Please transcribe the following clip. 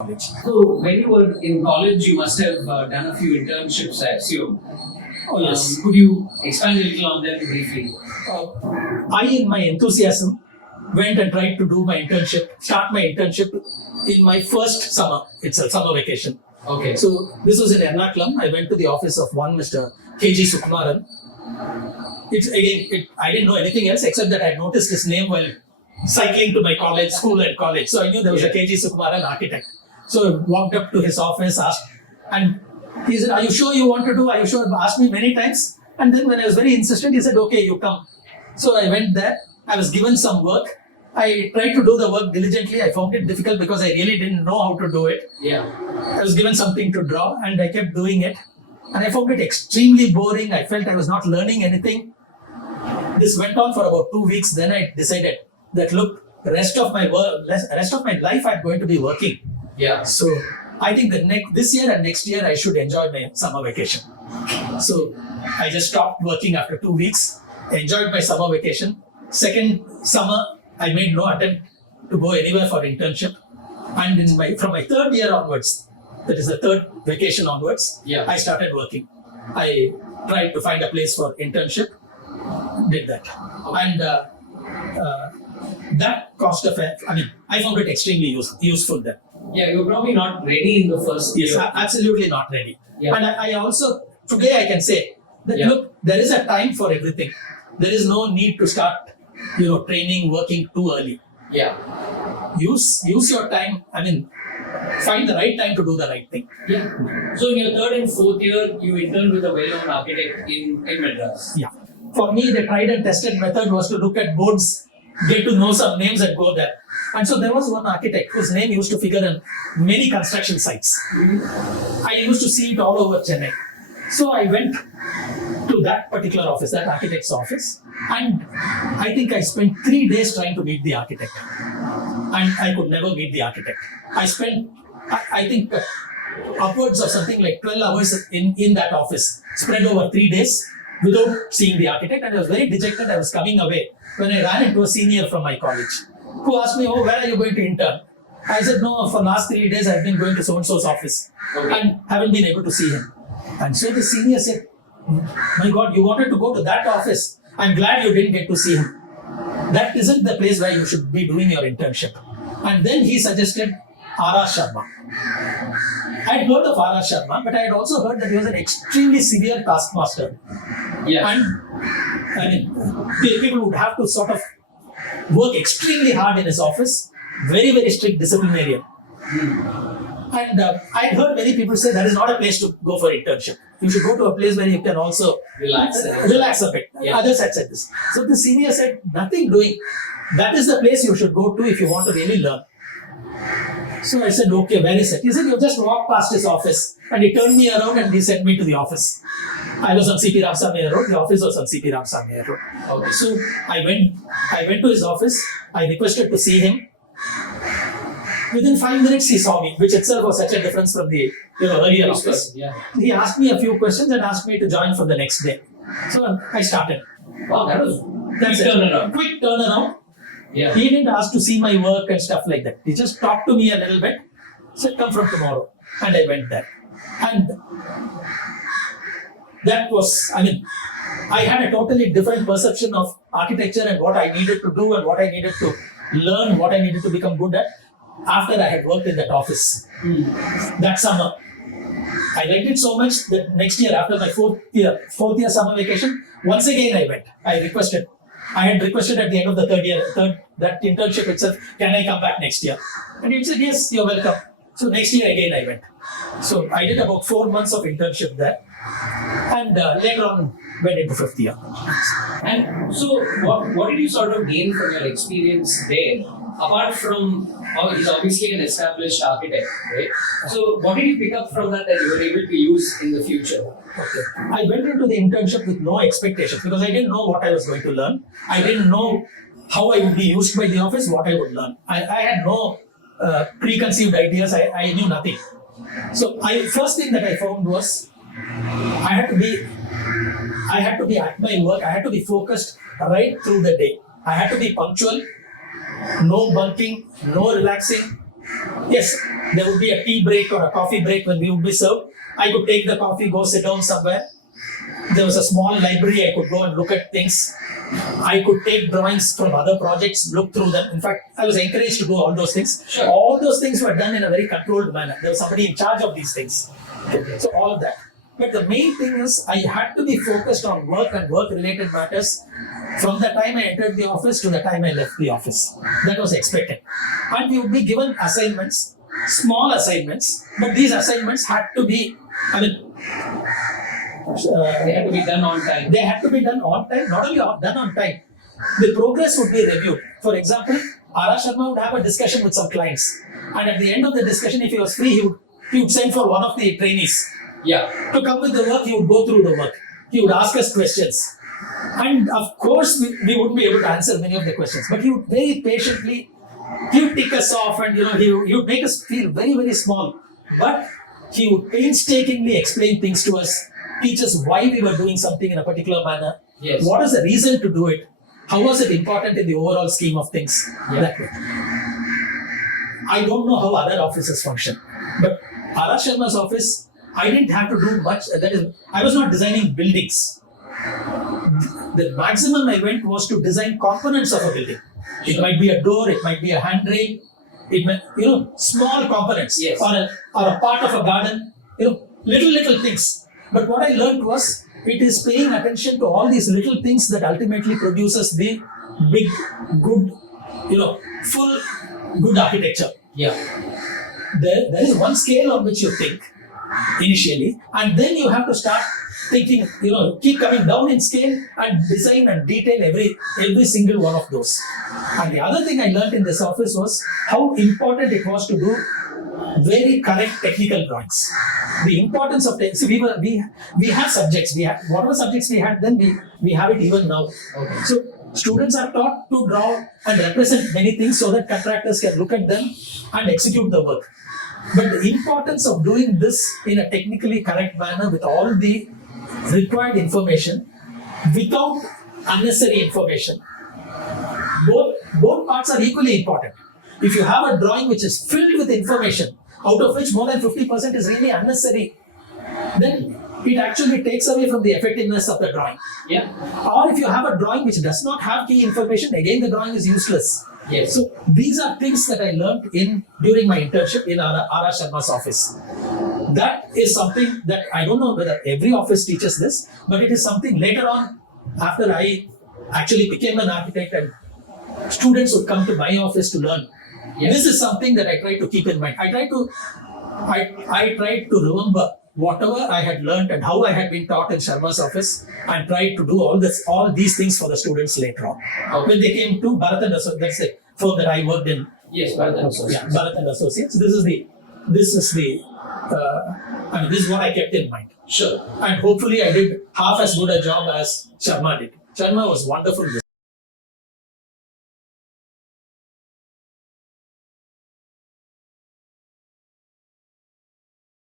college. So when you were in college, you must have done a few internships, I assume. Oh, yes. Could you expand a little on them briefly? I, in my enthusiasm, went and tried to do my internship, start my internship in my first summer itself, summer vacation. Okay. So this was in Ernakulam. I went to the office of one Mr. KG Sukumaran. I didn't know anything else except that I noticed his name while cycling to my school and college. So I knew there was a KG Sukumaran architect. So I walked up to his office, asked, and he said, "Are you sure you want to do? Are you sure?" Asked me many times. And then when I was very insistent, he said, "Okay, you come." So I went there. I was given some work. I tried to do the work diligently. I found it difficult because I really didn't know how to do it. Yeah. I was given something to draw and I kept doing it. And I found it extremely boring. I felt I was not learning anything. This went on for about 2 weeks. Then I decided that look, rest of my life I'm going to be working. Yeah. So I think this year and next year I should enjoy my summer vacation. So I just stopped working after 2 weeks, enjoyed my summer vacation. Second summer, I made no attempt to go anywhere for internship. And from my third year onwards, that is the third vacation onwards, Yeah. I started working. I tried to find a place for internship, did that. And that cost of I found it extremely useful then. Yeah, you were probably not ready in the first Yes, year. absolutely not ready. Yeah. And I also, today I can say that Yeah. look, there is a time for everything. There is no need to start, training, working too early. Yeah. Use your time. Find the right time to do the right thing. Yeah. So in your third and fourth year, you interned with a well-known architect in Madras. Yeah. For me, the tried and tested method was to look at boards, get to know some names and go there. And so there was one architect whose name used to figure in many construction sites. I used to see it all over Chennai. So I went to that particular office, that architect's office, and I think I spent 3 days trying to meet the architect. And I could never meet the architect. I spent, I think, upwards of something like 12 hours in that office, spread over 3 days without seeing the architect. And I was very dejected. I was coming away when I ran into a senior from my college who asked me, "Oh, where are you going to intern?" I said, "No, for the last 3 days I've been going to so-and-so's office and haven't been able to see him." And so the senior said, "My God, you wanted to go to that office. I'm glad you didn't get to see him. That isn't the place where you should be doing your internship." And then he suggested R.R. Sharma. I had heard of R.R. Sharma, but I had also heard that he was an extremely severe taskmaster. Yeah. And people would have to sort of work extremely hard in his office, very, very strict disciplinarian. And I had heard many people say that is not a place to go for internship. You should go to a place where you can also relax a bit. Yeah. Others had said this. So the senior said, "Nothing doing. That is the place you should go to if you want to really learn." So I said, "Okay, where is it?" He said, "You just walk past his office." And he turned me around and he sent me to the office. I was on C.P. Ramsamaya Road. The office was on C.P. Ramsamaya Road. Okay. So I went to his office. I requested to see him. Within 5 minutes, he saw me, which itself was such a difference from the earlier office. Yeah. He asked me a few questions and asked me to join for the next day. So I started. Wow, that was That's quick it. turnaround. Quick turnaround. Yeah. He didn't ask to see my work and stuff like that. He just talked to me a little bit, said, "Come from tomorrow." And I went there. And that was, I had a totally different perception of architecture and what I needed to do and what I needed to learn, what I needed to become good at after I had worked in that office. That summer. I liked it so much that next year, after my fourth year summer vacation, once again I went. I had requested at the end of the that internship itself, "Can I come back next year?" And he said, "Yes, you're welcome." So next year again I went. So I did about 4 months of internship there. And later on went into 5th year. And so, what did you sort of gain from your experience there? Apart from, he's obviously an established architect, right? So, what did you pick up from that you were able to use in the future? Okay. I went into the internship with no expectations because I didn't know what I was going to learn. I didn't know how I would be used by the office, what I would learn. I had no preconceived ideas. I knew nothing. So, first thing that I found was I had to be at my work. I had to be focused right through the day. I had to be punctual, no bunking, no relaxing, Yes, there would be a tea break or a coffee break when we would be served. I could take the coffee, go sit down somewhere. There was a small library, I could go and look at things. I could take drawings from other projects, look through them. In fact, I was encouraged to do all those things. Sure. All those things were done in a very controlled manner. There was somebody in charge of these things. So all of that. But the main thing is I had to be focused on work and work-related matters from the time I entered the office to the time I left the office. That was expected. And we would be given assignments, small assignments, but these assignments had to be, They had to be done on time. they had to be done on time, not only done on time. The progress would be reviewed. For example, R.R. Sharma would have a discussion with some clients. And at the end of the discussion, if he was free, he would send for one of the trainees Yeah. to come with the work. He would go through the work. He would ask us questions. And of course, we wouldn't be able to answer many of the questions. But he would very patiently, he would tick us off and he would make us feel very, very small. But he would painstakingly explain things to us, teach us why we were doing something in a particular manner. Yes. What is the reason to do it? How was it important in the overall scheme of things? Yeah. That way. I don't know how other offices function, but R.R. Sharma's office, I didn't have to do much. That is, I was not designing buildings. The maximum I went was to design components of a building. It might be a door, it might be a handrail, it might, small components, Yes. or a part of a garden, little things. But what I learned was it is paying attention to all these little things that ultimately produces the big, good, full, good architecture. Yeah. There is one scale on which you think initially, and then you have to start thinking, keep coming down in scale and design and detail every single one of those. And the other thing I learned in this office was how important it was to do very correct technical drawings. The importance of we have subjects. We have whatever subjects we had then, we have it even now. Okay. So students are taught to draw and represent many things so that contractors can look at them and execute the work. But the importance of doing this in a technically correct manner with all the required information without unnecessary information. Both parts are equally important. If you have a drawing which is filled with information, out of which more than 50% is really unnecessary, then it actually takes away from the effectiveness of the drawing. Yeah. Or if you have a drawing which does not have key information, again the drawing is useless. Yes. So these are things that I learned during my internship in R.R. Sharma's office. That is something that I don't know whether every office teaches this, but it is something later on, after I actually became an architect and students would come to my office to learn. Yes. This is something that I try to keep in mind. I tried to remember whatever I had learned and how I had been taught in Sharma's office, and tried to do all these things for the students later on. When they came to Bharat and Associates, that's the firm that I worked in. Yes, Bharat and Associates. Yeah, Bharat and Associates. This is what I kept in mind. Sure. And hopefully I did half as good a job as Sharma did. Sharma was wonderful.